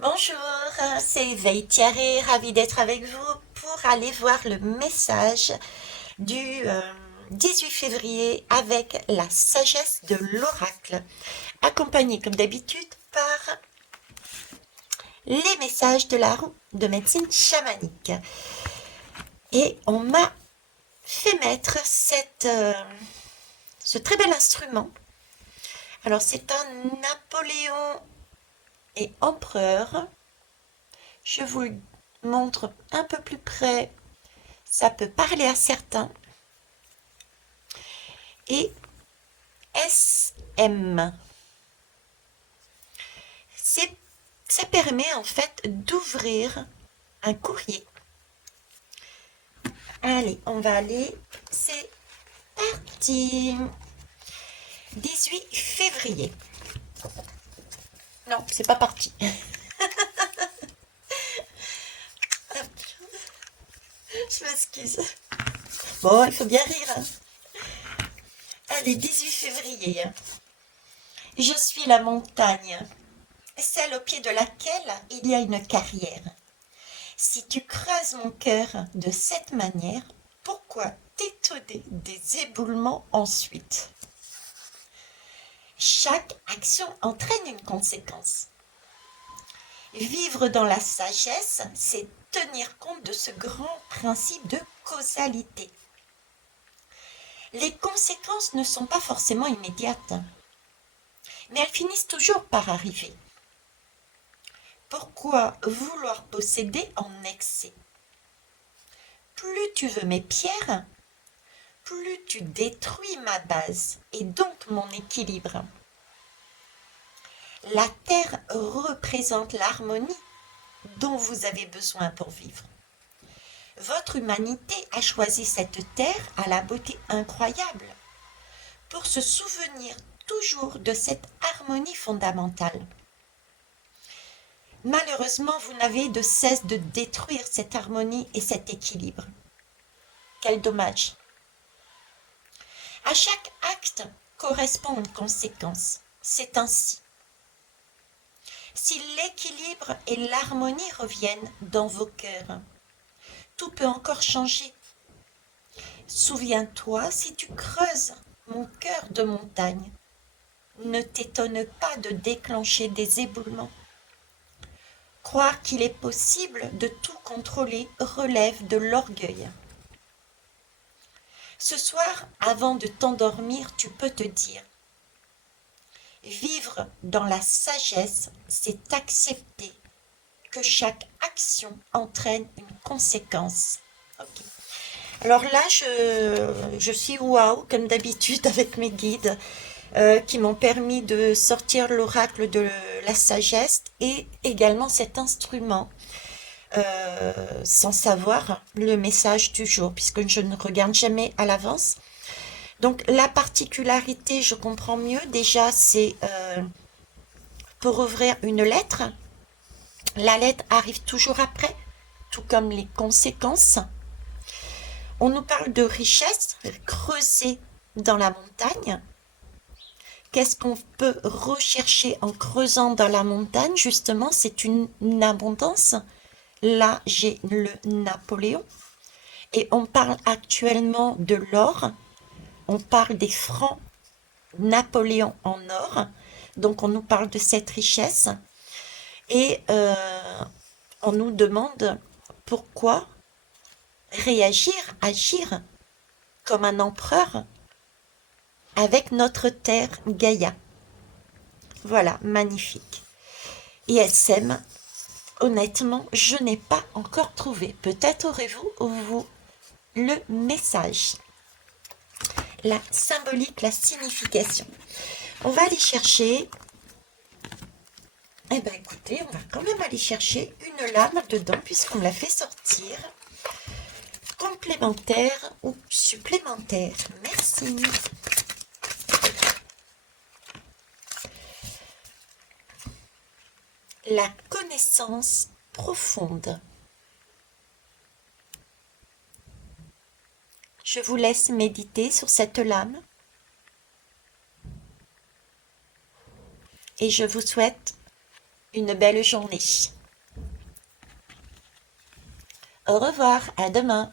Bonjour, c'est Veille Thierry, ravie d'être avec vous pour aller voir le message du 18 février avec la sagesse de l'oracle, accompagné comme d'habitude par les messages de la roue de médecine chamanique. Et on m'a fait mettre ce très bel instrument. Alors c'est un Napoléon et empereur. Je vous le montre un peu plus près. Ça peut parler à certains. Et SM. C'est, ça permet en fait d'ouvrir un courrier. Allez, on va aller. C'est parti. 18 février. Non, c'est pas parti. Je m'excuse. Bon, il faut bien rire, hein. Allez, 18 février. Je suis la montagne, celle au pied de laquelle il y a une carrière. Si tu creuses mon cœur de cette manière, pourquoi t'étonner des éboulements ensuite? Chaque action entraîne une conséquence. Vivre dans la sagesse, c'est tenir compte de ce grand principe de causalité. Les conséquences ne sont pas forcément immédiates, mais elles finissent toujours par arriver. Pourquoi vouloir posséder en excès? Plus tu veux mes pierres, plus tu détruis ma base et donc mon équilibre. La terre représente l'harmonie dont vous avez besoin pour vivre. Votre humanité a choisi cette terre à la beauté incroyable pour se souvenir toujours de cette harmonie fondamentale. Malheureusement, vous n'avez de cesse de détruire cette harmonie et cet équilibre. Quel dommage! À chaque acte correspond une conséquence. C'est ainsi. Si l'équilibre et l'harmonie reviennent dans vos cœurs, tout peut encore changer. Souviens-toi, si tu creuses mon cœur de montagne, ne t'étonne pas de déclencher des éboulements. Croire qu'il est possible de tout contrôler relève de l'orgueil. Ce soir, avant de t'endormir, tu peux te dire: vivre dans la sagesse, c'est accepter que chaque action entraîne une conséquence. Ok. Alors là, je suis waouh, comme d'habitude, avec mes guides qui m'ont permis de sortir l'oracle de la sagesse et également cet instrument sans savoir le message du jour, puisque je ne regarde jamais à l'avance. Donc la particularité, je comprends mieux, déjà c'est pour ouvrir une lettre. La lettre arrive toujours après, tout comme les conséquences. On nous parle de richesse, creuser dans la montagne. Qu'est-ce qu'on peut rechercher en creusant dans la montagne? Justement, c'est une abondance. Là, j'ai le Napoléon. Et on parle actuellement de l'or. On parle des francs Napoléon en or. Donc, on nous parle de cette richesse. Et on nous demande pourquoi réagir, agir comme un empereur avec notre terre Gaïa. Voilà, magnifique. Et SM, honnêtement, je n'ai pas encore trouvé. Peut-être aurez-vous vous le message, la symbolique, la signification. On va aller chercher. Eh bien, écoutez, on va quand même aller chercher une lame dedans puisqu'on l'a fait sortir. Complémentaire ou supplémentaire. Merci. La connaissance profonde. Je vous laisse méditer sur cette lame et je vous souhaite une belle journée. Au revoir, à demain.